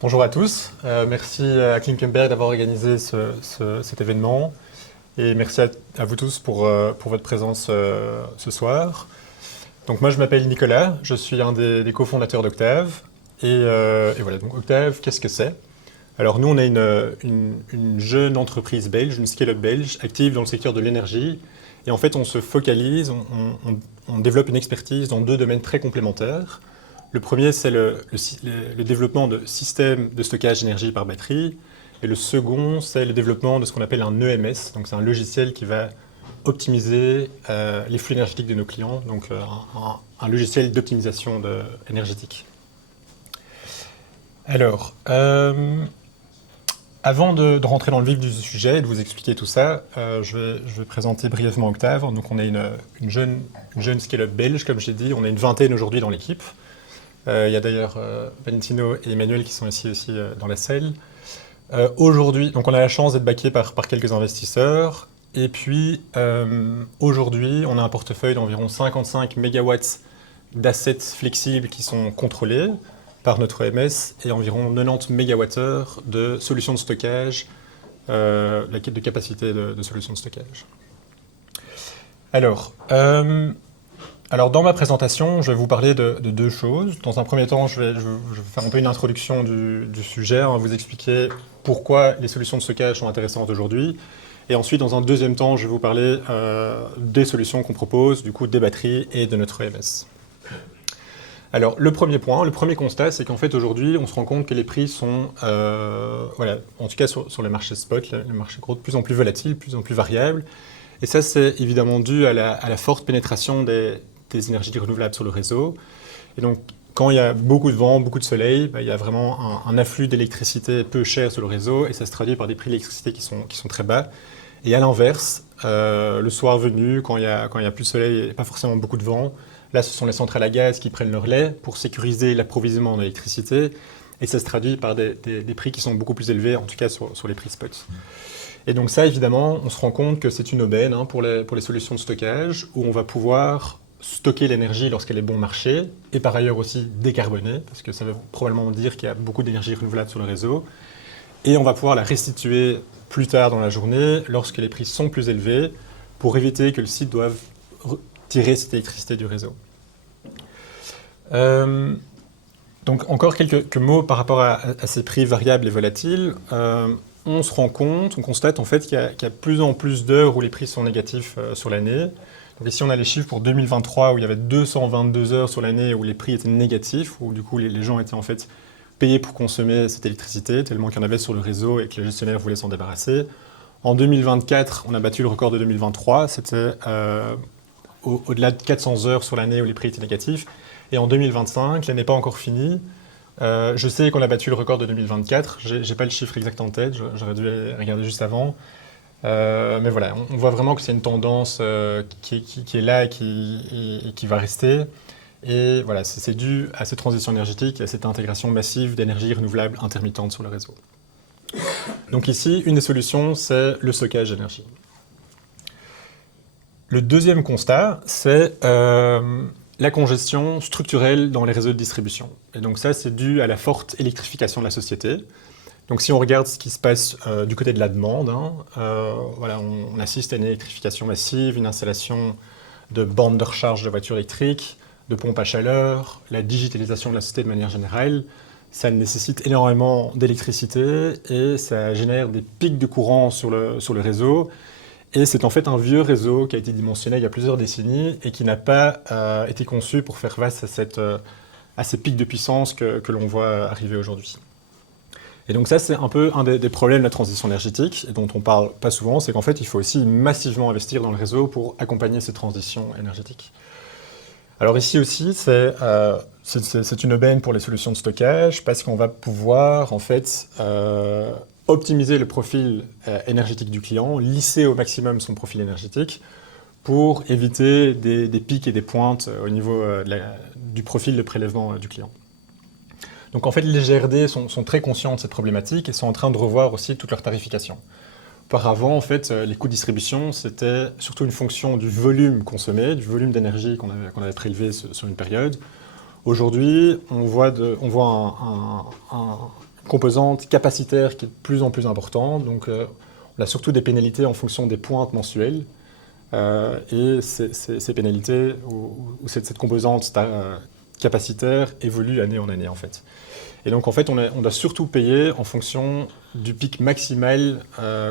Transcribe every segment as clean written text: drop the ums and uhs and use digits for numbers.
Bonjour à tous, merci à Klinkenberg d'avoir organisé cet événement et merci à vous tous pour votre présence ce soir. Donc moi je m'appelle Nicolas, je suis un des cofondateurs d'Octave et voilà, donc Octave, qu'est-ce que c'est? Alors nous on est une jeune entreprise belge, une scale-up belge active dans le secteur de l'énergie et en fait on se focalise, on développe une expertise dans deux domaines très complémentaires. Le premier, c'est le développement de systèmes de stockage d'énergie par batterie. Et le second, c'est le développement de ce qu'on appelle un EMS. Donc, c'est un logiciel qui va optimiser les flux énergétiques de nos clients. Donc, un logiciel d'optimisation énergétique. Alors, avant de rentrer dans le vif du sujet et de vous expliquer tout ça, je vais présenter brièvement Octave. Donc, on est une jeune scale-up belge, comme j'ai dit. On est une vingtaine aujourd'hui dans l'équipe. Il y a d'ailleurs Valentino et Emmanuel qui sont ici aussi dans la salle. Aujourd'hui, donc on a la chance d'être backé par quelques investisseurs. Et puis aujourd'hui, on a un portefeuille d'environ 55 MW d'assets flexibles qui sont contrôlés par notre EMS et environ 90 MWh de solutions de stockage, de capacité de solutions de stockage. Alors, dans ma présentation, je vais vous parler de deux choses. Dans un premier temps, je vais faire un peu une introduction du sujet, vous expliquer pourquoi les solutions de stockage sont intéressantes aujourd'hui. Et ensuite, dans un deuxième temps, je vais vous parler des solutions qu'on propose, du coup des batteries et de notre EMS. Alors, le premier point, le premier constat, c'est qu'en fait, aujourd'hui, on se rend compte que les prix sont, voilà, en tout cas sur le marché spot, le marché gros, de plus en plus volatile, de plus en plus variable. Et ça, c'est évidemment dû à la forte pénétration des énergies renouvelables sur le réseau. Et donc, quand il y a beaucoup de vent, beaucoup de soleil, il y a vraiment un afflux d'électricité peu cher sur le réseau et ça se traduit par des prix d'électricité qui sont très bas. Et à l'inverse, le soir venu, quand il y a plus de soleil et pas forcément beaucoup de vent, là, ce sont les centrales à gaz qui prennent le relais pour sécuriser l'approvisionnement en électricité et ça se traduit par des prix qui sont beaucoup plus élevés, en tout cas sur les prix spot. Et donc ça, évidemment, on se rend compte que c'est une aubaine pour les solutions de stockage où on va pouvoir stocker l'énergie lorsqu'elle est bon marché et par ailleurs aussi décarboner, parce que ça veut probablement dire qu'il y a beaucoup d'énergie renouvelable sur le réseau. Et on va pouvoir la restituer plus tard dans la journée lorsque les prix sont plus élevés pour éviter que le site doive tirer cette électricité du réseau. Donc encore quelques mots par rapport à ces prix variables et volatiles. On se rend compte, on constate en fait qu'il y a plus en plus d'heures où les prix sont négatifs sur l'année. Donc ici, on a les chiffres pour 2023 où il y avait 222 heures sur l'année où les prix étaient négatifs, où du coup les gens étaient en fait payés pour consommer cette électricité, tellement qu'il y en avait sur le réseau et que les gestionnaires voulaient s'en débarrasser. En 2024, on a battu le record de 2023, c'était au-delà de 400 heures sur l'année où les prix étaient négatifs. Et en 2025, l'année n'est pas encore finie. Je sais qu'on a battu le record de 2024, j'ai pas le chiffre exact en tête, j'aurais dû regarder juste avant. Mais voilà, on voit vraiment que c'est une tendance qui est là et qui va rester. Et voilà, c'est dû à cette transition énergétique et à cette intégration massive d'énergie renouvelable intermittente sur le réseau. Donc ici, une des solutions, c'est le stockage d'énergie. Le deuxième constat, c'est la congestion structurelle dans les réseaux de distribution. Et donc ça, c'est dû à la forte électrification de la société. Donc si on regarde ce qui se passe du côté de la demande, voilà, on assiste à une électrification massive, une installation de bornes de recharge de voitures électriques, de pompes à chaleur, la digitalisation de la société de manière générale. Ça nécessite énormément d'électricité et ça génère des pics de courant sur le réseau. Et c'est en fait un vieux réseau qui a été dimensionné il y a plusieurs décennies et qui n'a pas été conçu pour faire face à ces pics de puissance que l'on voit arriver aujourd'hui. Et donc ça, c'est un peu un des problèmes de la transition énergétique, et dont on ne parle pas souvent, c'est qu'en fait, il faut aussi massivement investir dans le réseau pour accompagner cette transition énergétique. Alors ici aussi, c'est une aubaine pour les solutions de stockage, parce qu'on va pouvoir, en fait, optimiser le profil énergétique du client, lisser au maximum son profil énergétique, pour éviter des pics et des pointes au niveau du profil de prélèvement du client. Donc en fait, les GRD sont très conscients de cette problématique et sont en train de revoir aussi toute leur tarification. Auparavant, en fait, les coûts de distribution, c'était surtout une fonction du volume consommé, du volume d'énergie qu'on avait prélevé sur une période. Aujourd'hui, on voit composante capacitaire qui est de plus en plus importante. Donc, on a surtout des pénalités en fonction des pointes mensuelles. Et ces pénalités, ou cette composante capacitaire, évolue année en année, en fait. Et donc, en fait, on doit surtout payer en fonction du pic maximal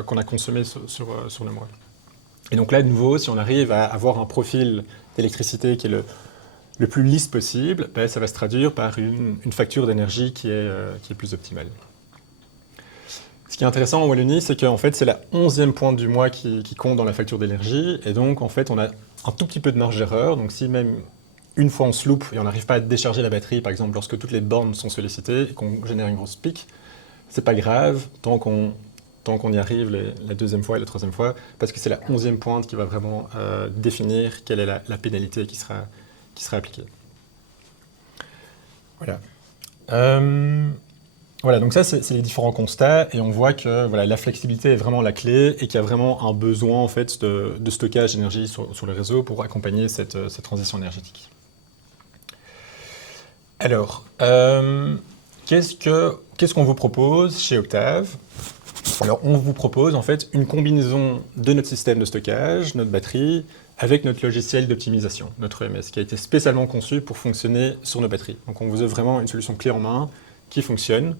qu'on a consommé sur le mois. Et donc là, de nouveau, si on arrive à avoir un profil d'électricité qui est le plus lisse possible, ben, ça va se traduire par une facture d'énergie qui est plus optimale. Ce qui est intéressant en Wallonie, c'est qu'en fait, c'est la 11e pointe du mois qui compte dans la facture d'énergie. Et donc, en fait, on a un tout petit peu de marge d'erreur. Donc, si même une fois on se loupe et on n'arrive pas à décharger la batterie, par exemple, lorsque toutes les bornes sont sollicitées et qu'on génère une grosse pique, c'est pas grave tant qu'on y arrive la deuxième fois et la troisième fois, parce que c'est la 11e pointe qui va vraiment définir quelle est la pénalité qui sera appliquée. Voilà. Voilà, donc ça, c'est les différents constats, et on voit que voilà, la flexibilité est vraiment la clé, et qu'il y a vraiment un besoin en fait, de stockage d'énergie sur le réseau pour accompagner cette transition énergétique. Alors, qu'est-ce qu'on vous propose chez Octave? Alors, on vous propose en fait une combinaison de notre système de stockage, notre batterie, avec notre logiciel d'optimisation, notre EMS, qui a été spécialement conçu pour fonctionner sur nos batteries. Donc, on vous offre vraiment une solution clé en main qui fonctionne.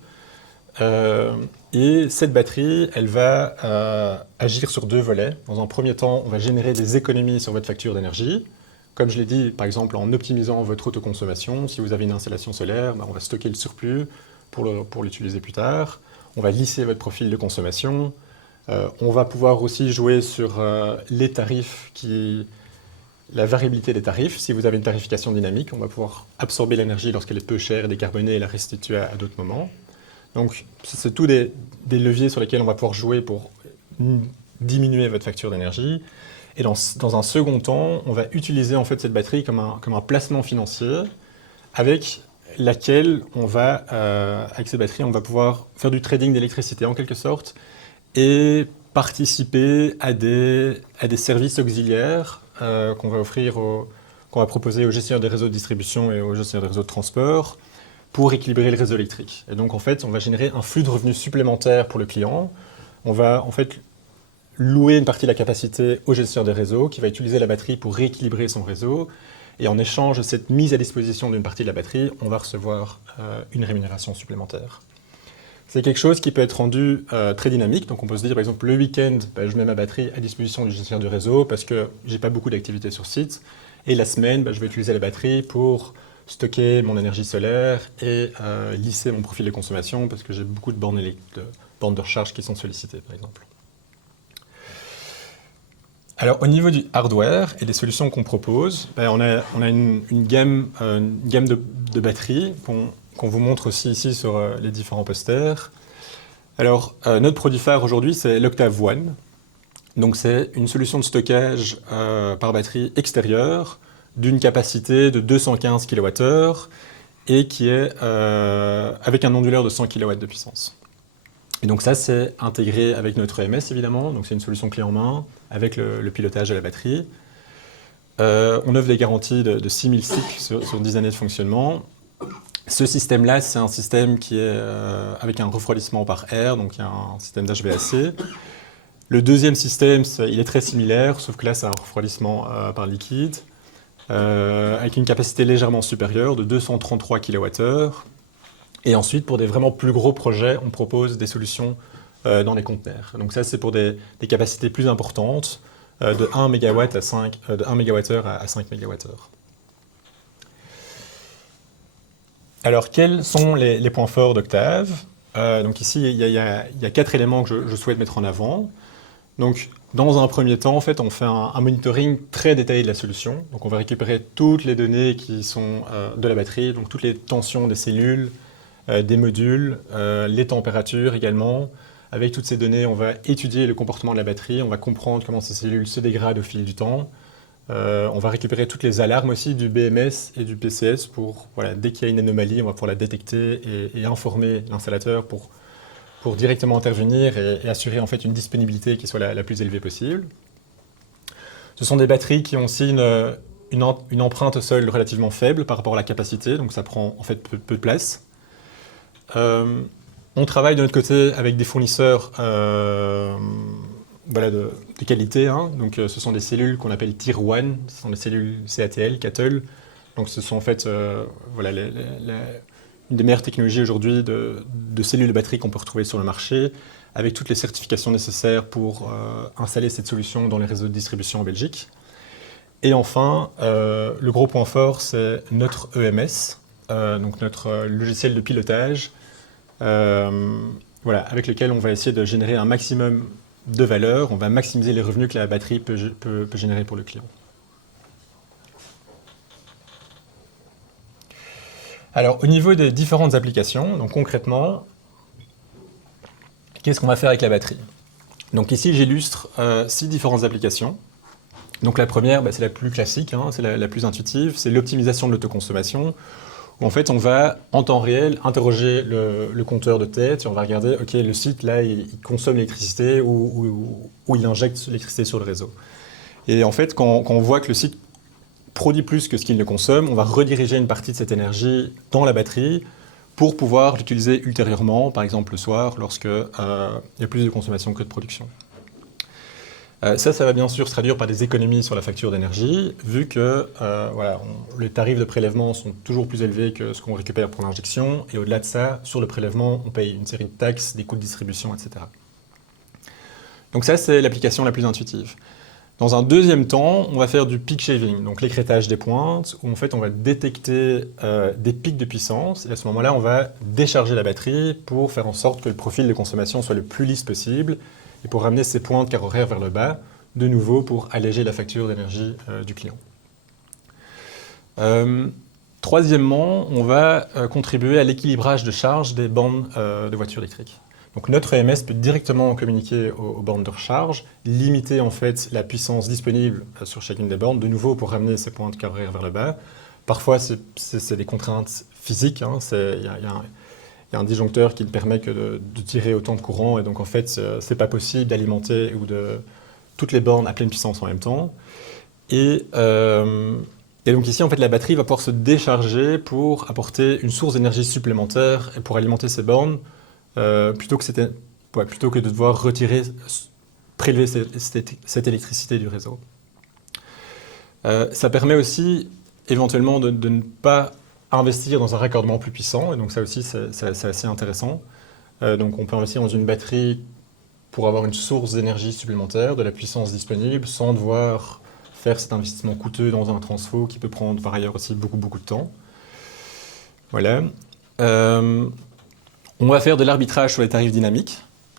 Et cette batterie, elle va agir sur deux volets. Dans un premier temps, on va générer des économies sur votre facture d'énergie. Comme je l'ai dit, par exemple, en optimisant votre autoconsommation, si vous avez une installation solaire, on va stocker le surplus pour l'utiliser plus tard. On va lisser votre profil de consommation. On va pouvoir aussi jouer sur les tarifs, la variabilité des tarifs. Si vous avez une tarification dynamique, on va pouvoir absorber l'énergie lorsqu'elle est peu chère et décarbonée et la restituer à d'autres moments. Donc, c'est tous des leviers sur lesquels on va pouvoir jouer pour diminuer votre facture d'énergie. Et dans un second temps, on va utiliser en fait cette batterie comme un placement financier avec laquelle avec ces batteries, on va pouvoir faire du trading d'électricité en quelque sorte et participer à des services auxiliaires qu'on va proposer aux gestionnaires des réseaux de distribution et aux gestionnaires des réseaux de transport pour équilibrer le réseau électrique. Et donc, en fait, on va générer un flux de revenus supplémentaire pour le client. On va, en fait, louer une partie de la capacité au gestionnaire des réseaux qui va utiliser la batterie pour rééquilibrer son réseau. Et en échange de cette mise à disposition d'une partie de la batterie, on va recevoir une rémunération supplémentaire. C'est quelque chose qui peut être rendu très dynamique. Donc, on peut se dire, par exemple, le week-end, je mets ma batterie à disposition du gestionnaire du réseau parce que j'ai pas beaucoup d'activités sur site. Et la semaine, je vais utiliser la batterie pour stocker mon énergie solaire et lisser mon profil de consommation parce que j'ai beaucoup de bornes de recharge qui sont sollicitées, par exemple. Alors, au niveau du hardware et des solutions qu'on propose, on a une gamme de batteries qu'on vous montre aussi ici sur les différents posters. Alors, notre produit phare aujourd'hui, c'est l'Octave One. Donc, c'est une solution de stockage par batterie extérieure d'une capacité de 215 kWh et qui est avec un onduleur de 100 kW de puissance. Et donc ça, c'est intégré avec notre EMS, évidemment. Donc c'est une solution clé en main avec le pilotage de la batterie. On offre des garanties de 6000 cycles sur 10 années de fonctionnement. Ce système-là, c'est un système qui est avec un refroidissement par air, donc il y a un système d'HVAC. Le deuxième système, il est très similaire, sauf que là, c'est un refroidissement par liquide, avec une capacité légèrement supérieure de 233 kWh. Et ensuite, pour des vraiment plus gros projets, on propose des solutions dans les conteneurs. Donc ça, c'est pour des capacités plus importantes, de 1 MW à 5 MWh. Alors, quels sont les points forts d'Octave? Donc ici, il y a 4 éléments que je souhaite mettre en avant. Donc, dans un premier temps, en fait, on fait un monitoring très détaillé de la solution. Donc, on va récupérer toutes les données qui sont de la batterie, donc toutes les tensions des cellules, des modules, les températures également. Avec toutes ces données, on va étudier le comportement de la batterie, on va comprendre comment ces cellules se dégradent au fil du temps. On va récupérer toutes les alarmes aussi du BMS et du PCS pour, dès qu'il y a une anomalie, on va pouvoir la détecter et informer l'installateur pour directement intervenir et assurer en fait une disponibilité qui soit la plus élevée possible. Ce sont des batteries qui ont aussi une empreinte au sol relativement faible par rapport à la capacité, donc ça prend en fait peu de place. On travaille de notre côté avec des fournisseurs voilà, de qualité, hein. Donc, ce sont des cellules qu'on appelle Tier 1, ce sont des cellules CATL, CATL. Donc ce sont en fait voilà, une des meilleures technologies aujourd'hui de cellules de batterie qu'on peut retrouver sur le marché, avec toutes les certifications nécessaires pour installer cette solution dans les réseaux de distribution en Belgique. Et enfin, le gros point fort, c'est notre EMS, donc notre logiciel de pilotage, voilà, avec lequel on va essayer de générer un maximum de valeur, on va maximiser les revenus que la batterie peut générer pour le client. Alors, au niveau des différentes applications, donc concrètement, qu'est-ce qu'on va faire avec la batterie? Donc ici, j'illustre 6 différentes applications. Donc la première, c'est la plus classique, hein, c'est la plus intuitive, c'est l'optimisation de l'autoconsommation, où en fait on va, en temps réel, interroger le compteur de tête et on va regarder, ok, le site là, il consomme l'électricité ou il injecte l'électricité sur le réseau. Et en fait, quand on voit que le site produit plus que ce qu'il ne consomme, on va rediriger une partie de cette énergie dans la batterie pour pouvoir l'utiliser ultérieurement, par exemple le soir, lorsqu'il y a plus de consommation que de production. Ça va bien sûr se traduire par des économies sur la facture d'énergie, vu que voilà, les tarifs de prélèvement sont toujours plus élevés que ce qu'on récupère pour l'injection, et au-delà de ça, sur le prélèvement, on paye une série de taxes, des coûts de distribution, etc. Donc ça, c'est l'application la plus intuitive. Dans un deuxième temps, on va faire du peak shaving, donc l'écrêtage des pointes, où en fait on va détecter des pics de puissance, et à ce moment-là, on va décharger la batterie pour faire en sorte que le profil de consommation soit le plus lisse possible, et pour ramener ces pointes quart horaires vers le bas, de nouveau pour alléger la facture d'énergie du client. Troisièmement, on va contribuer à l'équilibrage de charge des bornes de voitures électriques. Donc notre EMS peut directement communiquer aux bornes de recharge, limiter en fait la puissance disponible sur chacune des bornes, de nouveau pour ramener ces pointes quart horaires vers le bas. Parfois, c'est des contraintes physiques, hein. Il y a un disjoncteur qui ne permet que de tirer autant de courant, et donc en fait, c'est pas possible d'alimenter toutes les bornes à pleine puissance en même temps. Et donc ici, en fait, la batterie va pouvoir se décharger pour apporter une source d'énergie supplémentaire et pour alimenter ces bornes, plutôt que de devoir prélever cette électricité du réseau. Ça permet aussi éventuellement de ne pas investir dans un raccordement plus puissant, et donc ça aussi c'est assez intéressant. Donc on peut investir dans une batterie pour avoir une source d'énergie supplémentaire, de la puissance disponible, sans devoir faire cet investissement coûteux dans un transfo qui peut prendre par ailleurs aussi beaucoup de temps. Voilà. On va faire de l'arbitrage sur les tarifs dynamiques.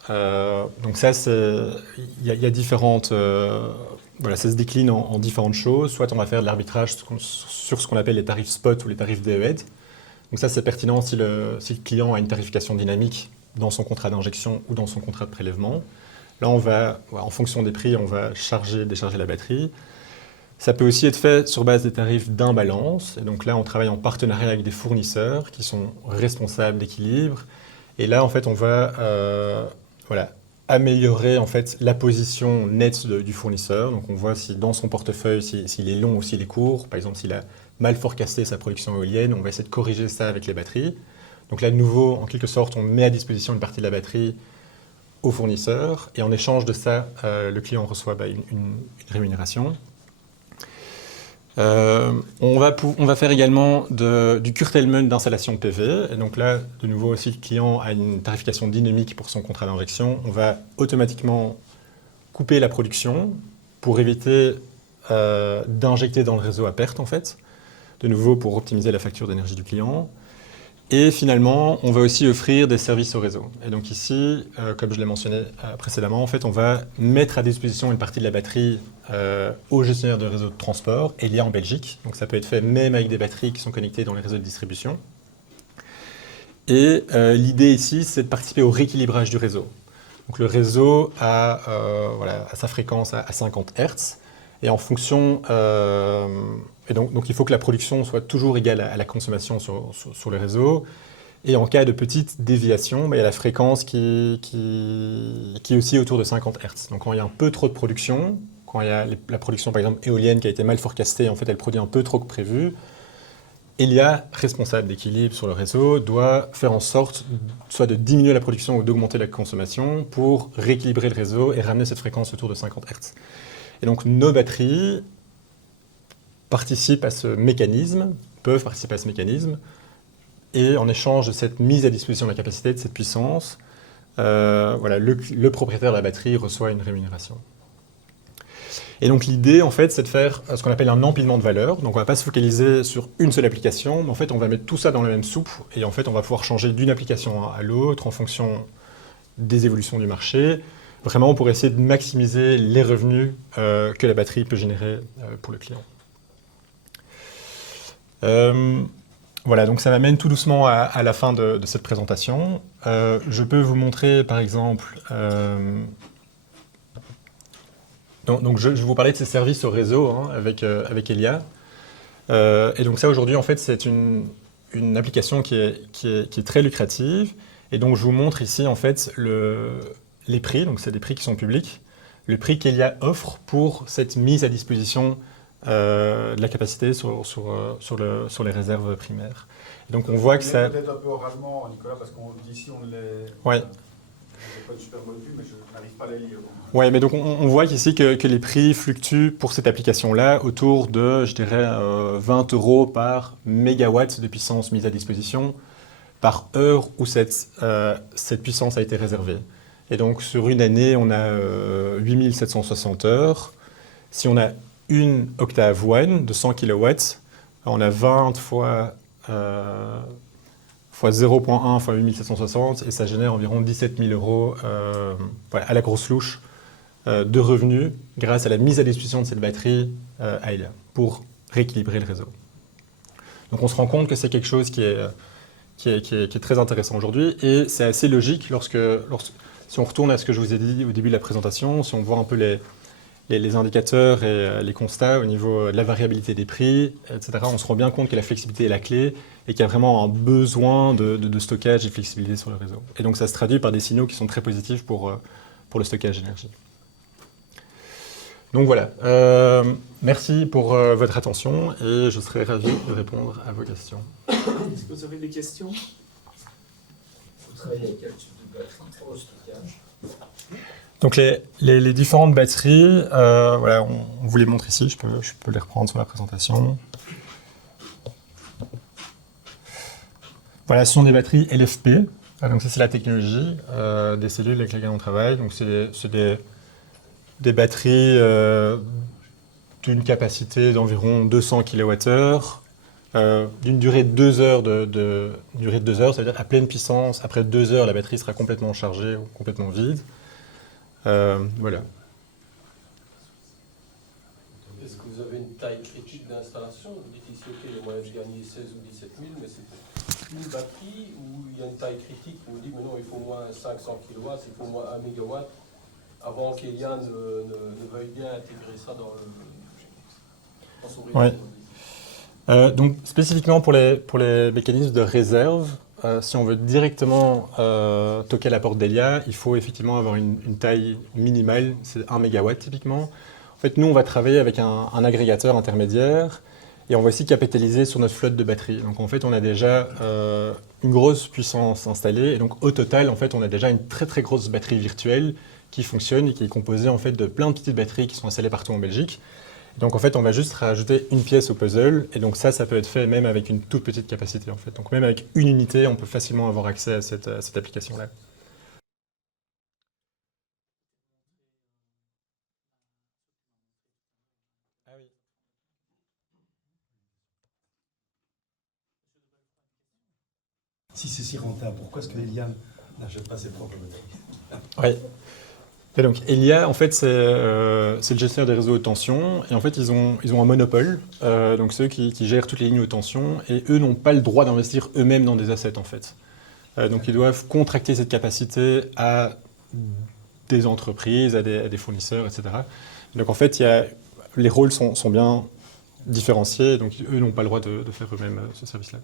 Donc ça, il y a différentes... voilà, ça se décline en différentes choses. Soit on va faire de l'arbitrage sur ce qu'on appelle les tarifs spot ou les tarifs DED. Donc ça, c'est pertinent si le client a une tarification dynamique dans son contrat d'injection ou dans son contrat de prélèvement. Là, en fonction des prix, on va décharger la batterie. Ça peut aussi être fait sur base des tarifs d'imbalance. Et donc là, on travaille en partenariat avec des fournisseurs qui sont responsables d'équilibre. Et là, en fait, on va améliorer en fait, la position nette du fournisseur. Donc on voit si dans son portefeuille, s'il est long ou s'il est court. Par exemple, s'il a mal forecasté sa production éolienne, on va essayer de corriger ça avec les batteries. Donc là, de nouveau, en quelque sorte, on met à disposition une partie de la batterie au fournisseur. Et en échange de ça, le client reçoit une rémunération. On va faire également du curtailment d'installation PV. Et donc là, de nouveau, si le client a une tarification dynamique pour son contrat d'injection, on va automatiquement couper la production pour éviter d'injecter dans le réseau à perte, en fait. De nouveau, pour optimiser la facture d'énergie du client. Et finalement, on va aussi offrir des services au réseau. Et donc ici, comme je l'ai mentionné précédemment, en fait, on va mettre à disposition une partie de la batterie aux gestionnaires de réseaux de transport, et il y a en Belgique. Donc ça peut être fait même avec des batteries qui sont connectées dans les réseaux de distribution. Et l'idée ici, c'est de participer au rééquilibrage du réseau. Donc le réseau a sa fréquence à 50 Hz. Et en fonction... et donc il faut que la production soit toujours égale à la consommation sur le réseau. Et en cas de petite déviation, il y a la fréquence qui est aussi autour de 50 Hz. Donc quand il y a un peu trop de production, quand il y a la production par exemple éolienne qui a été mal forecastée, en fait elle produit un peu trop que prévu, Elia, responsable d'équilibre sur le réseau, doit faire en sorte soit de diminuer la production ou d'augmenter la consommation pour rééquilibrer le réseau et ramener cette fréquence autour de 50 Hz. Et donc nos batteries participent à ce mécanisme, peuvent participer à ce mécanisme, et en échange de cette mise à disposition de la capacité, de cette puissance, voilà, le propriétaire de la batterie reçoit une rémunération. Et donc l'idée, en fait, c'est de faire ce qu'on appelle un empilement de valeurs. Donc on ne va pas se focaliser sur une seule application, mais en fait, on va mettre tout ça dans la même soupe, et en fait, on va pouvoir changer d'une application à l'autre en fonction des évolutions du marché, vraiment pour essayer de maximiser les revenus que la batterie peut générer pour le client. Voilà, donc ça m'amène tout doucement à la fin de cette présentation. Je peux vous montrer, par exemple, donc je vais vous parler de ces services au réseau hein, avec Elia. Et donc ça, aujourd'hui, en fait, c'est une application qui est très lucrative. Et donc, je vous montre ici, en fait, les prix. Donc, c'est des prix qui sont publics. Le prix qu'Elia offre pour cette mise à disposition de la capacité sur les réserves primaires. Et donc, on voit que ça... Peut-être un peu oralement, Nicolas, parce qu'on d'ici, on les... Ouais. Je n'ai pas de super module, mais je n'arrive pas à les lire. Oui, mais donc on voit ici que les prix fluctuent pour cette application-là autour de, je dirais, 20 € par mégawatt de puissance mise à disposition par heure où cette puissance a été réservée. Et donc sur une année, on a 8760 heures. Si on a une octave one de 100 kW, on a 20 fois 0,1 fois 8760 et ça génère environ 17 000 € voilà, à la grosse louche de revenus grâce à la mise à disposition de cette batterie à Elia pour rééquilibrer le réseau. Donc on se rend compte que c'est quelque chose qui est très intéressant aujourd'hui et c'est assez logique si on retourne à ce que je vous ai dit au début de la présentation, si on voit un peu les indicateurs et les constats au niveau de la variabilité des prix, etc., on se rend bien compte que la flexibilité est la clé et qu'il y a vraiment un besoin de stockage et de flexibilité sur le réseau. Et donc ça se traduit par des signaux qui sont très positifs pour le stockage d'énergie. Donc voilà, merci pour votre attention et je serai ravi de répondre à vos questions. Est-ce que vous avez des questions? Vous travaillez avec quel type de batterie pour le stockage? Donc les différentes batteries, voilà, on vous les montre ici, je peux les reprendre sur la présentation. Voilà, ce sont des batteries LFP, donc ça c'est la technologie des cellules avec lesquelles on travaille. Donc c'est des batteries d'une capacité d'environ 200 kWh, d'une durée de 2 heures, durée de 2 heures, c'est-à-dire à pleine puissance, après 2 heures, la batterie sera complètement chargée ou complètement vide. Voilà. Est-ce que vous avez une taille critique d'installation? Vous dites ici, ok, il y a moyen de gagner 16 ou 17 000, mais c'est une batterie ou il y a une taille critique où on dit, mais non, il faut au moins 500 kW, il faut au moins 1 MW avant qu'Elia ne veuille bien intégrer ça dans son réseau. Ouais. Donc, spécifiquement pour les mécanismes de réserve, si on veut directement toquer à la porte d'Elia, il faut effectivement avoir une taille minimale, c'est 1 MW typiquement. En fait, nous, on va travailler avec un agrégateur intermédiaire et on va aussi capitaliser sur notre flotte de batteries. Donc, en fait, on a déjà une grosse puissance installée et donc, au total, en fait, on a déjà une très, très grosse batterie virtuelle qui fonctionne et qui est composée en fait, de plein de petites batteries qui sont installées partout en Belgique. Donc en fait, on va juste rajouter une pièce au puzzle, et donc ça peut être fait même avec une toute petite capacité en fait. Donc même avec une unité, on peut facilement avoir accès à cette application-là. Ah oui. Si c'est si rentable, pourquoi est-ce que Elia n'achète pas ses propres batteries? Oui. Et donc Elia, en fait, c'est le gestionnaire des réseaux haute tension, et en fait, ils ont un monopole, donc ceux qui gèrent toutes les lignes haute tension, et eux n'ont pas le droit d'investir eux-mêmes dans des assets, en fait. Donc ils doivent contracter cette capacité à des entreprises, à des fournisseurs, etc. Donc en fait, les rôles sont bien différenciés, donc eux n'ont pas le droit de faire eux-mêmes ce service-là.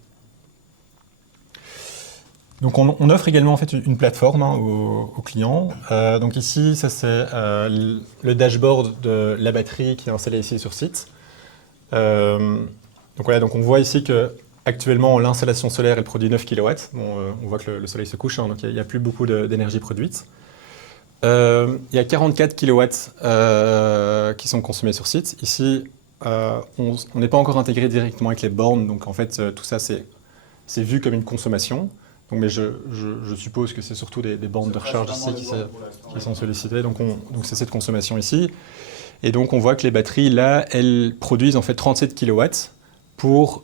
Donc on offre également en fait une plateforme aux clients. Donc ici, ça c'est le dashboard de la batterie qui est installée ici sur site. Donc voilà, donc on voit ici que actuellement, l'installation solaire, elle produit 9 kW. Bon, on voit que le soleil se couche, hein, donc il n'y a plus beaucoup d'énergie produite. Il y a 44 kW qui sont consommés sur site. Ici, on n'est pas encore intégré directement avec les bornes, donc en fait, tout ça, c'est vu comme une consommation. Donc, mais je suppose que c'est surtout des bornes de recharge ici qui sont sollicitées. Donc c'est cette consommation ici. Et donc, on voit que les batteries, là, elles produisent en fait 37 kW pour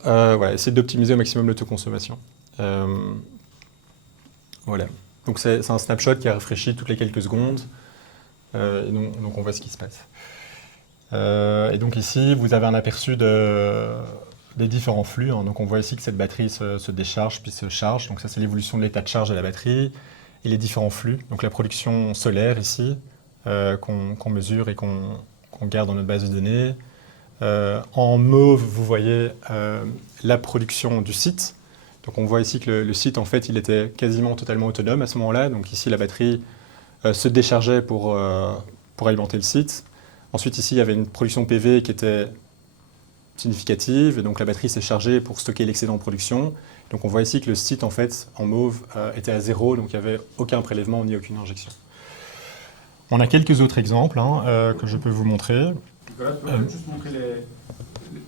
essayer d'optimiser au maximum l'autoconsommation. Voilà. Donc, c'est un snapshot qui a rafraîchi toutes les quelques secondes. Et donc, on voit ce qui se passe. Et donc, ici, vous avez un aperçu des différents flux. Hein. Donc, on voit ici que cette batterie se décharge puis se charge. Donc, ça, c'est l'évolution de l'état de charge de la batterie et les différents flux. Donc, la production solaire ici, qu'on mesure et qu'on garde dans notre base de données. En mauve, vous voyez la production du site. Donc on voit ici que le site, en fait, il était quasiment totalement autonome à ce moment-là. Donc ici, la batterie se déchargeait pour alimenter le site. Ensuite, ici, il y avait une production PV qui était significative. Et donc la batterie s'est chargée pour stocker l'excédent de production. Donc on voit ici que le site, en fait, en mauve, était à 0. Donc il n'y avait aucun prélèvement ni aucune injection. On a quelques autres exemples que je peux vous montrer. Nicolas, tu peux juste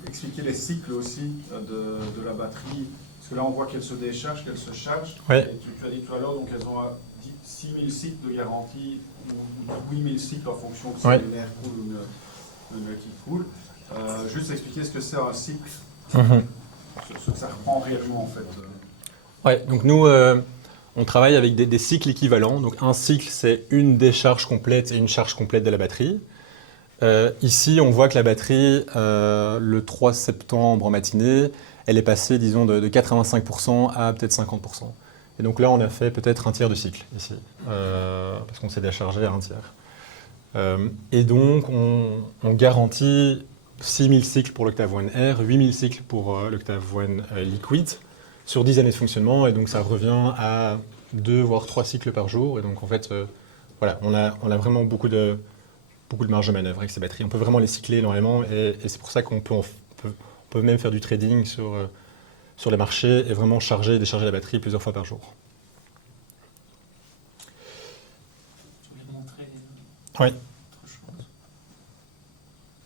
expliquer les cycles aussi de la batterie. Parce que là, on voit qu'elle se décharge, qu'elle se charge. Ouais. Et tu as dit tout à l'heure, donc elles ont 6000 cycles de garantie, ou 8000 cycles en fonction de si l'air coule ou le qui coule. Juste expliquer ce que c'est un cycle, ce que ça reprend réellement en fait. Ouais, donc nous, on travaille avec des cycles équivalents. Donc un cycle, c'est une décharge complète et une charge complète de la batterie. Ici, on voit que la batterie, le 3 septembre en matinée, elle est passée, disons, de 85% à peut-être 50%. Et donc là, on a fait peut-être un tiers de cycle, ici, parce qu'on s'est déchargé à un tiers. Et donc, on garantit 6000 cycles pour l'Octave One Air, 8000 cycles pour l'Octave One Liquid, sur 10 années de fonctionnement, et donc ça revient à 2 voire 3 cycles par jour. Et donc, en fait, voilà, on a vraiment beaucoup de marge de manœuvre avec ces batteries. On peut vraiment les cycler énormément et c'est pour ça qu'on peut même faire du trading sur les marchés et vraiment charger et décharger la batterie plusieurs fois par jour. Je vais montrer Oui. autre chose.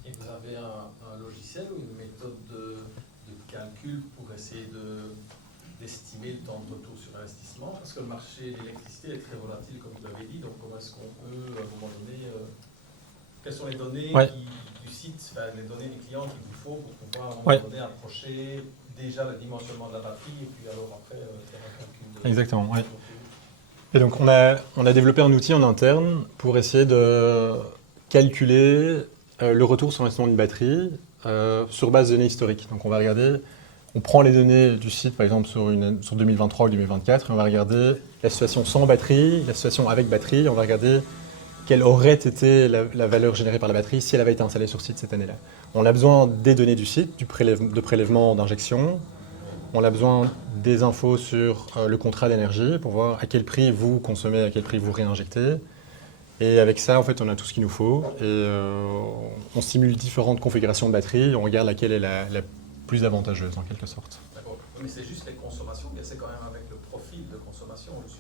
Et vous avez un logiciel ou une méthode de calcul pour essayer d'estimer le temps de retour sur investissement? Parce que le marché de l'électricité est très volatile, comme vous l'avez dit. Donc, comment est-ce qu'on peut, à un moment donné, quelles sont les données du site, enfin, les données des clients qu'il vous faut pour pouvoir, à un moment donné, approcher déjà le dimensionnement de la batterie et puis alors après faire un calcul de... Exactement, oui. Et donc, on a développé un outil en interne pour essayer de calculer le retour sur l'investissement d'une batterie sur base de données historiques. Donc, on va regarder, on prend les données du site, par exemple, sur 2023 ou 2024, et on va regarder la situation sans batterie, la situation avec batterie, on va regarder quelle aurait été la valeur générée par la batterie si elle avait été installée sur site cette année-là. On a besoin des données du site, de prélèvement, d'injection. On a besoin des infos sur le contrat d'énergie pour voir à quel prix vous consommez, à quel prix vous réinjectez. Et avec ça, en fait, on a tout ce qu'il nous faut. Et on simule différentes configurations de batterie. On regarde laquelle est la plus avantageuse, en quelque sorte. D'accord. Mais c'est juste les consommations, mais c'est quand même avec le profil de consommation, je suppose.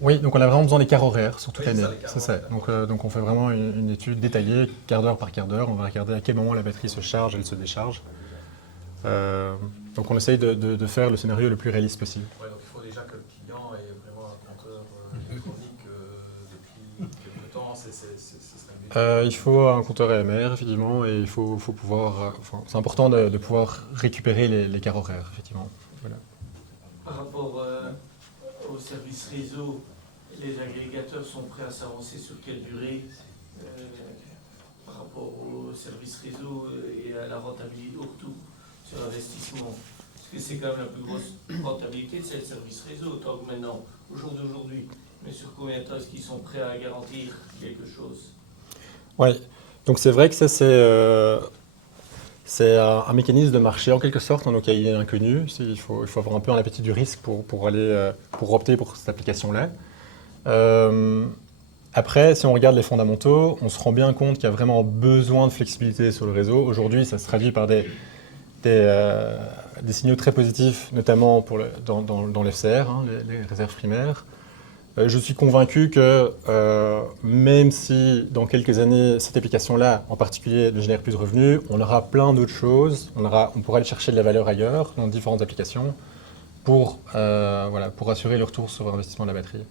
Oui, donc on a vraiment besoin des quarts horaires sur toute Oui, l'année. c'est ça. Donc on fait vraiment une étude détaillée, quart d'heure par quart d'heure. On va regarder à quel moment la batterie se charge, elle se décharge. Donc on essaye de faire le scénario le plus réaliste possible. Ouais, donc il faut déjà que le client ait vraiment un compteur électronique depuis quelque temps. Ce serait mieux. Il faut un compteur AMR, effectivement, et il faut pouvoir... c'est important de pouvoir récupérer les quarts horaires, effectivement. Voilà. Par rapport au service réseau, les agrégateurs sont prêts à s'avancer sur quelle durée par rapport au service réseau et à la rentabilité, au retour sur investissement? Parce que c'est quand même la plus grosse rentabilité, c'est le service réseau, tant que maintenant, au jour d'aujourd'hui. Mais sur combien de temps est-ce qu'ils sont prêts à garantir quelque chose? Oui, donc c'est vrai que ça c'est un mécanisme de marché en quelque sorte, donc il y a l'inconnu. Il faut avoir un peu un appétit du risque pour opter pour cette application-là. Après, si on regarde les fondamentaux, on se rend bien compte qu'il y a vraiment besoin de flexibilité sur le réseau. Aujourd'hui, ça se traduit par des des signaux très positifs, notamment dans l'FCR, hein, les réserves primaires. Je suis convaincu que même si dans quelques années, cette application-là, en particulier, ne génère plus de revenus, on aura plein d'autres choses. On pourra aller chercher de la valeur ailleurs, dans différentes applications, pour assurer le retour sur investissement de la batterie.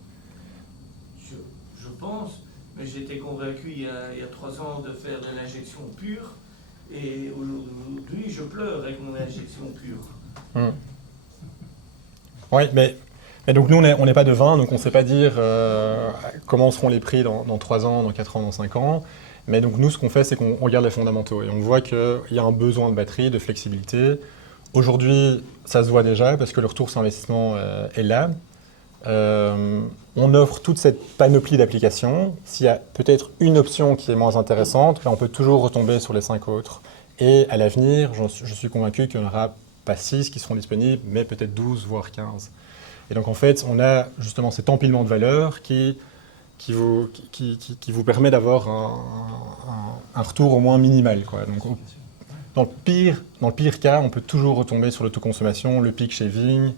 Je pense, mais j'étais convaincu il y a 3 ans de faire de l'injection pure. Et aujourd'hui, je pleure avec mon injection pure. Oui, mais donc nous, on n'est pas devin, donc on ne sait pas dire comment seront les prix dans 3 ans, dans 4 ans, dans 5 ans. Mais donc nous, ce qu'on fait, c'est qu'on regarde les fondamentaux et on voit qu'il y a un besoin de batterie, de flexibilité. Aujourd'hui, ça se voit déjà parce que le retour sur investissement est là. On offre toute cette panoplie d'applications. S'il y a peut-être une option qui est moins intéressante, ben on peut toujours retomber sur les 5 autres. Et à l'avenir, je suis convaincu qu'il n'y en aura pas 6 qui seront disponibles, mais peut-être 12, voire 15. Et donc en fait, on a justement cet empilement de valeurs qui vous permet d'avoir un retour au moins minimal, quoi. Donc, dans le pire cas, on peut toujours retomber sur l'autoconsommation, le peak shaving,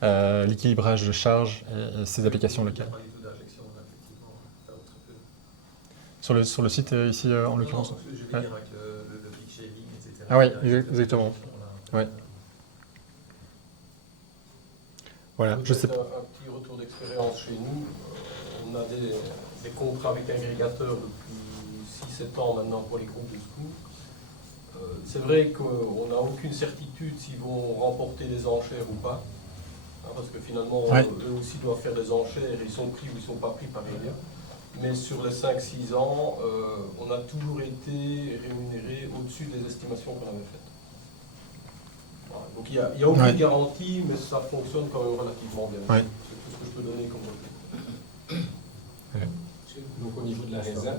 l'équilibrage de charge et ces applications locales. Il n'y a pas du tout d'injection, effectivement. Ça vaut très peu. Sur le site ici, en l'occurrence. Je veux dire avec le peak shaving, etc. Ah oui, exactement. Ouais. Voilà, je sais pas. Un petit retour d'expérience chez nous. On a des contrats avec agrégateurs depuis 6-7 ans maintenant pour les groupes de secours. C'est vrai qu'on n'a aucune certitude s'ils vont remporter des enchères ou pas. Hein, parce que finalement, eux aussi doivent faire des enchères et ils sont pris ou ils ne sont pas pris par Elia. Mais sur les 5-6 ans, on a toujours été rémunéré au-dessus des estimations qu'on avait faites. Voilà. Donc il n'y a aucune garantie, mais ça fonctionne quand même relativement bien. Ouais. C'est tout ce que je peux donner comme retour. Donc au niveau de la réserve,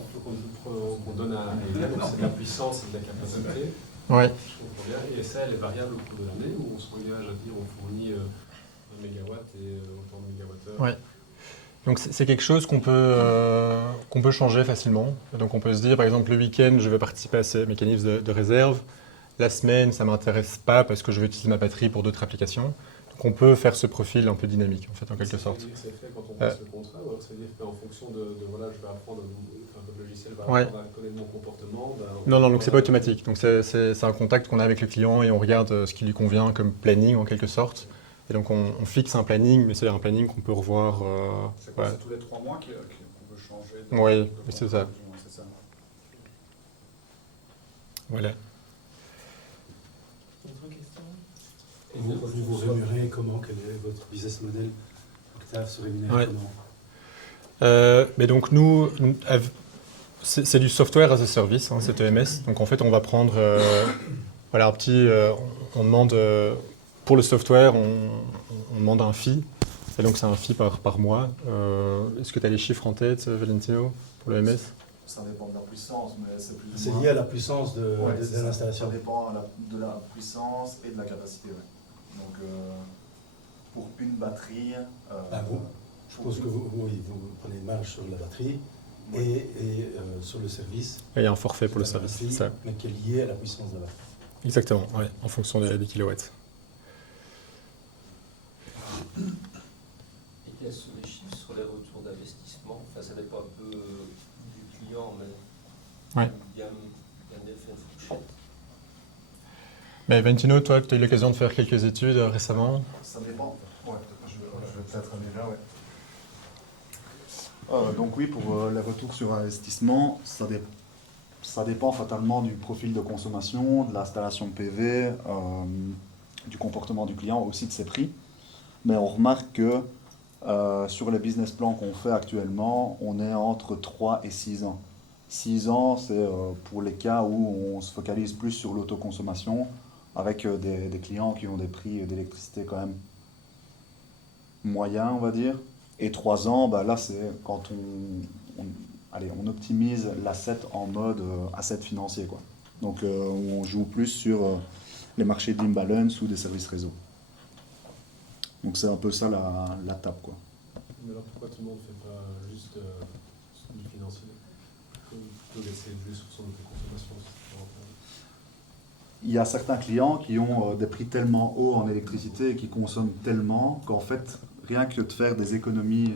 qu'on donne à Elia, donc c'est de la puissance et de la capacité. Ouais. Je comprends bien. Et ça, elle est variable au cours de l'année, où on se engage à dire on fournit 1 mégawatt et autant de mégawattheures. Ouais. Donc c'est quelque chose qu'on peut changer facilement. Donc on peut se dire, par exemple, le week-end, je vais participer à ces mécanismes de réserve. La semaine, ça ne m'intéresse pas parce que je vais utiliser ma batterie pour d'autres applications. Donc on peut faire ce profil un peu dynamique, en fait, en quelque sorte. C'est fait quand on passe le contrat, ou alors c'est-à-dire qu'en fonction de voilà, je vais apprendre, votre logiciel va Ouais. apprendre à connaître mon comportement. Non, donc c'est pas automatique. Donc c'est un contact qu'on a avec le client et on regarde ce qui lui convient comme planning, en quelque sorte. Et donc on fixe un planning, mais c'est un planning qu'on peut revoir. C'est quoi, c'est tous les 3 mois qu'on peut changer Oui, c'est ça. C'est ça. Voilà. Autre question? Et vous rémunérez comment? Quel est votre business model? Octave se rémunère comment? Mais donc nous, c'est du software as a service, hein, c'est EMS. Donc en fait, on va prendre un petit, on demande pour le software, on demande un fee. Et donc c'est un fee par mois. Est-ce que tu as les chiffres en tête, Valentino, pour l'EMS? Ça dépend de la puissance, mais c'est plus ou C'est moins- lié à la puissance de ça. l'installation. Ça dépend de la puissance et de la capacité. Ouais. Donc, pour une batterie... Je suppose que vous prenez une marge sur la batterie et sur le service. Il y a un forfait pour le Sur la service, batterie, c'est ça. mais qui est lié à la puissance de la batterie. Exactement, ouais, en fonction des kilowatts. Et quels sont les chiffres sur les retours d'investissement? Enfin, ça dépend un peu du client, mais Ouais. bien fait une fourchette. Mais Valentino, toi, tu as eu l'occasion de faire quelques études récemment. Ça dépend. Ouais, je vais peut-être déjà, ouais. Donc oui, pour les retours sur investissement, ça dépend fatalement du profil de consommation, de l'installation PV, du comportement du client, aussi de ses prix. Mais on remarque que sur les business plans qu'on fait actuellement, on est entre 3 et 6 ans. 6 ans, c'est pour les cas où on se focalise plus sur l'autoconsommation, avec des clients qui ont des prix d'électricité quand même moyens, on va dire. Et 3 ans, bah là, c'est quand on optimise l'asset en mode asset financier, quoi. Donc, où on joue plus sur les marchés d'imbalance ou des services réseau. Donc, c'est un peu ça la tape, quoi. Mais alors pourquoi tout le monde ne fait pas juste du financier? Plutôt laisser jouer sur son autoconsommation, il y a certains clients qui ont des prix tellement hauts en électricité et qui consomment tellement qu'en fait, rien que de faire des économies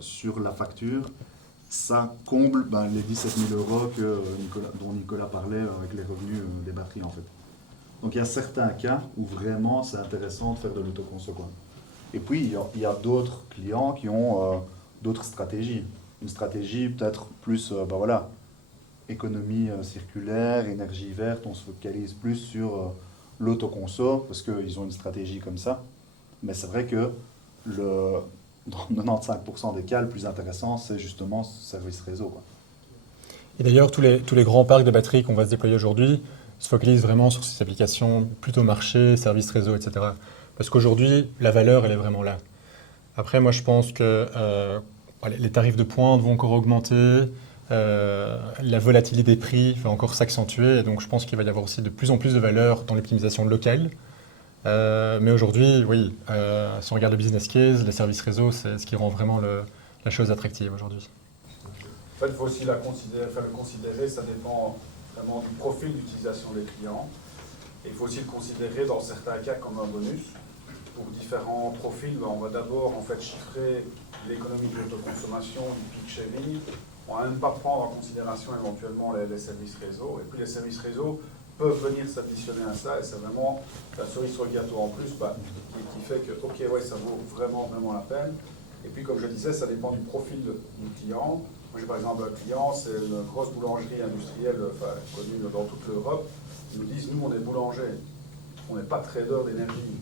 sur la facture, ça comble les 17 000 € dont Nicolas parlait avec les revenus des batteries en fait. Donc il y a certains cas où vraiment c'est intéressant de faire de l'autoconso, quoi. Et puis il y a d'autres clients qui ont d'autres stratégies. Une stratégie peut-être plus économie circulaire, énergie verte, on se focalise plus sur l'autoconso parce qu'ils ont une stratégie comme ça. Mais c'est vrai que dans 95% des cas, le plus intéressant, c'est justement ce service réseau, quoi. Et d'ailleurs, tous les grands parcs de batteries qu'on va se déployer aujourd'hui se focalisent vraiment sur ces applications plutôt marché, service réseau, etc. Parce qu'aujourd'hui, la valeur, elle est vraiment là. Après, moi, je pense que les tarifs de pointe vont encore augmenter, la volatilité des prix va encore s'accentuer, et donc je pense qu'il va y avoir aussi de plus en plus de valeur dans l'optimisation locale. Mais aujourd'hui, oui, si on regarde le business case, les services réseau, c'est ce qui rend vraiment la chose attractive aujourd'hui. En fait, il faut aussi le considérer, ça dépend vraiment du profil d'utilisation des clients. Et il faut aussi le considérer dans certains cas comme un bonus. Pour différents profils, on va d'abord en fait chiffrer l'économie de l'autoconsommation, du peak shaving. On va même pas prendre en considération éventuellement les services réseau. Et puis les services réseau peuvent venir s'additionner à ça, et c'est vraiment la cerise sur le gâteau en plus qui fait que, ok, ouais, ça vaut vraiment la peine. Et puis, comme je disais, ça dépend du profil du client. Moi, j'ai par exemple un client, c'est une grosse boulangerie industrielle, connue dans toute l'Europe. Ils nous disent, nous, on est boulanger, on n'est pas trader d'énergie.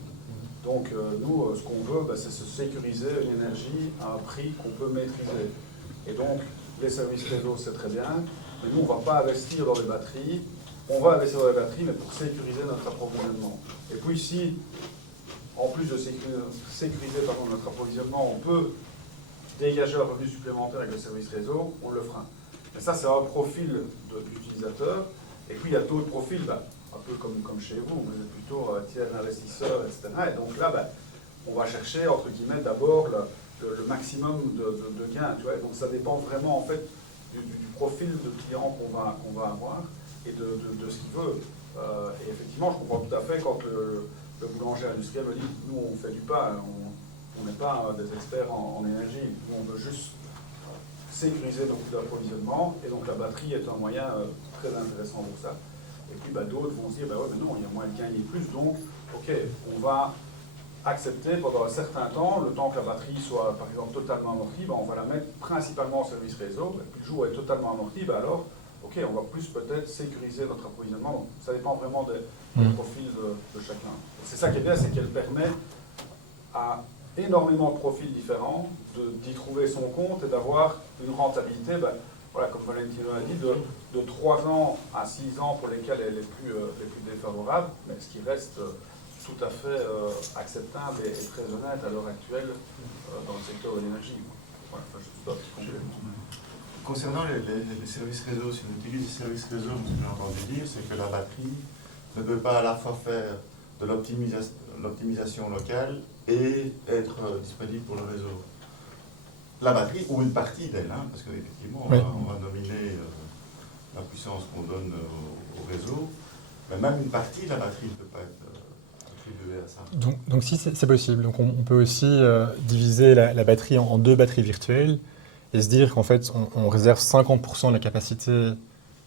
Donc, nous, ce qu'on veut, c'est se sécuriser une énergie à un prix qu'on peut maîtriser. Et donc, les services réseau, c'est très bien, mais nous, on ne va pas investir dans les batteries. On va investir dans les batteries, mais pour sécuriser notre approvisionnement. Et puis ici, en plus de sécuriser notre approvisionnement, on peut dégager un revenu supplémentaire avec le service réseau, on le fera. Mais ça, c'est un profil d'utilisateur. Et puis, il y a d'autres profils, un peu comme chez vous, vous êtes plutôt tiers investisseur, etc. Et donc là, on va chercher, entre guillemets, d'abord le maximum de gains. Tu vois. Donc ça dépend vraiment, en fait, du profil de client qu'on va avoir et de ce qu'il veut. Et effectivement, je comprends tout à fait quand le boulanger industriel me dit « nous, on fait du pain, on n'est pas des experts en énergie, nous, on veut juste sécuriser nos coûts d'approvisionnement, et donc la batterie est un moyen très intéressant pour ça. » Et puis d'autres vont se dire « ouais, mais non, il y a moyen de gagner plus, donc, ok, on va accepter pendant un certain temps, le temps que la batterie soit, par exemple, totalement amortie, on va la mettre principalement en service réseau, et puis le jour où elle est totalement amortie, alors, ok, on va plus peut-être sécuriser notre approvisionnement. Donc, ça dépend vraiment des profils de chacun. C'est ça qui est bien, c'est qu'elle permet à énormément de profils différents d'y trouver son compte et d'avoir une rentabilité, comme Valentino a dit, de 3 ans à 6 ans pour lesquels elle est les plus défavorable, mais ce qui reste tout à fait acceptable et très honnête à l'heure actuelle dans le secteur de l'énergie. Voilà, concernant les services réseau, si on utilise les services réseau, ce que j'ai entendu dire, c'est que la batterie ne peut pas à la fois faire de l'optimisation locale et être disponible pour le réseau. La batterie, ou une partie d'elle, parce qu'effectivement, on va nominer la puissance qu'on donne au réseau, mais même une partie, la batterie ne peut pas être attribuée à ça. Donc si, c'est possible. Donc on peut aussi diviser la batterie en 2 batteries virtuelles, et se dire qu'en fait, on réserve 50% de la capacité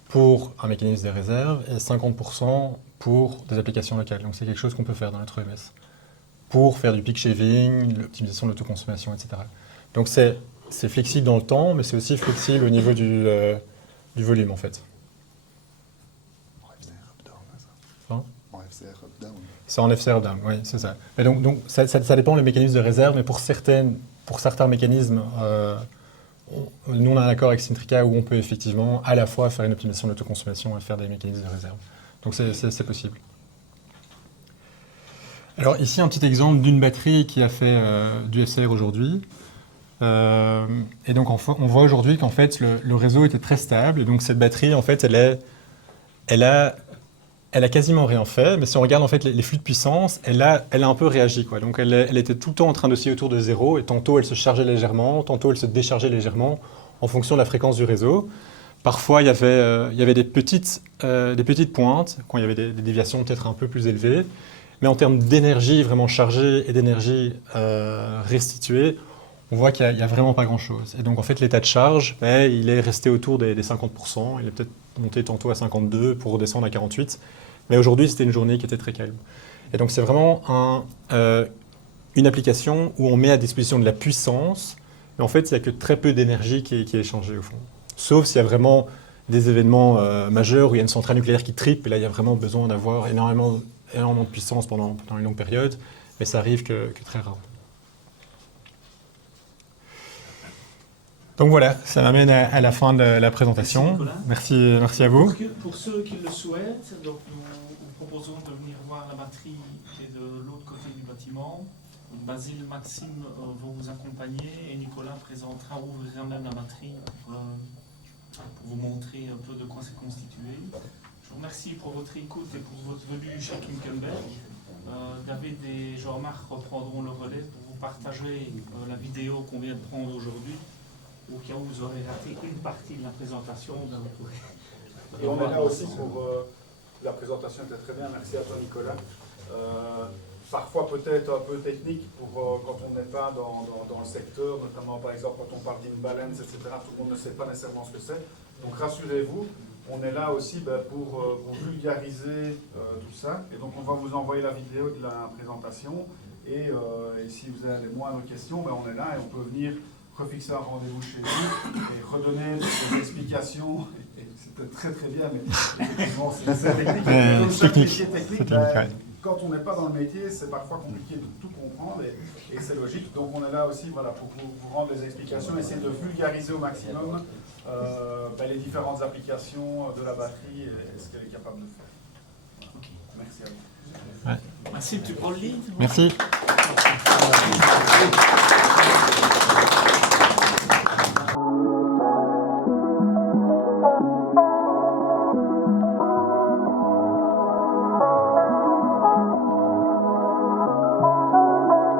pour un mécanisme de réserve et 50% pour des applications locales. Donc c'est quelque chose qu'on peut faire dans notre EMS pour faire du peak shaving, l'optimisation de l'autoconsommation, etc. Donc c'est flexible dans le temps, mais c'est aussi flexible au niveau du volume, en fait. En FCR up-down. C'est en FCR up-down, oui, c'est ça. Mais donc ça dépend des mécanismes de réserve, mais pour certains mécanismes, nous on a un accord avec Centrica où on peut effectivement à la fois faire une optimisation de l'autoconsommation et faire des mécanismes de réserve. Donc c'est possible. Alors ici un petit exemple d'une batterie qui a fait du FCR aujourd'hui. Et donc on voit aujourd'hui qu'en fait le réseau était très stable, et donc cette batterie en fait elle a quasiment rien fait, mais si on regarde en fait les flux de puissance, elle a un peu réagi, quoi. Donc elle était tout le temps en train d'osciller autour de 0, et tantôt elle se chargeait légèrement, tantôt elle se déchargeait légèrement en fonction de la fréquence du réseau. Parfois, il y avait des petites pointes, quand il y avait des déviations peut-être un peu plus élevées. Mais en termes d'énergie vraiment chargée et d'énergie restituée, on voit qu'il n'y a vraiment pas grand-chose. Et donc, en fait, l'état de charge, il est resté autour des 50%. Il est peut-être monté tantôt à 52 pour redescendre à 48. Mais aujourd'hui, c'était une journée qui était très calme. Et donc, c'est vraiment une application où on met à disposition de la puissance. Mais en fait, il n'y a que très peu d'énergie qui est échangée, au fond. Sauf s'il y a vraiment des événements majeurs où il y a une centrale nucléaire qui tripe. Et là, il y a vraiment besoin d'avoir énormément de puissance pendant une longue période. Mais ça arrive que très rarement. Donc voilà, ça m'amène à la fin de la présentation. Merci à vous. Pour ceux qui le souhaitent, donc nous proposons de venir voir la batterie qui est de l'autre côté du bâtiment. Basile, Maxime vont vous accompagner et Nicolas ouvrira même la batterie pour vous montrer un peu de quoi c'est constitué. Je vous remercie pour votre écoute et pour votre venue chez Kinkenberg. David et Jean-Marc reprendront le relais pour vous partager la vidéo qu'on vient de prendre aujourd'hui. Au cas où vous aurez raté une partie de la présentation. Et on est là aussi pour... la présentation était très bien, merci à toi Nicolas. Parfois peut-être un peu technique pour quand on n'est pas dans le secteur, notamment par exemple quand on parle d'imbalance, etc. Tout le monde ne sait pas nécessairement ce que c'est. Donc rassurez-vous, on est là aussi pour vulgariser tout ça. Et donc on va vous envoyer la vidéo de la présentation. Et si vous avez les moindres questions, on est là et on peut venir refixer un rendez-vous chez vous et redonner des explications. Et c'était très très bien, mais effectivement c'est technique. Quand on n'est pas dans le métier, c'est parfois compliqué de tout comprendre et c'est logique. Donc on est là aussi pour vous rendre les explications, essayer de vulgariser au maximum les différentes applications de la batterie et ce qu'elle est capable de faire. Okay. Merci à vous. Ouais. Merci, tu prends le lead. Merci.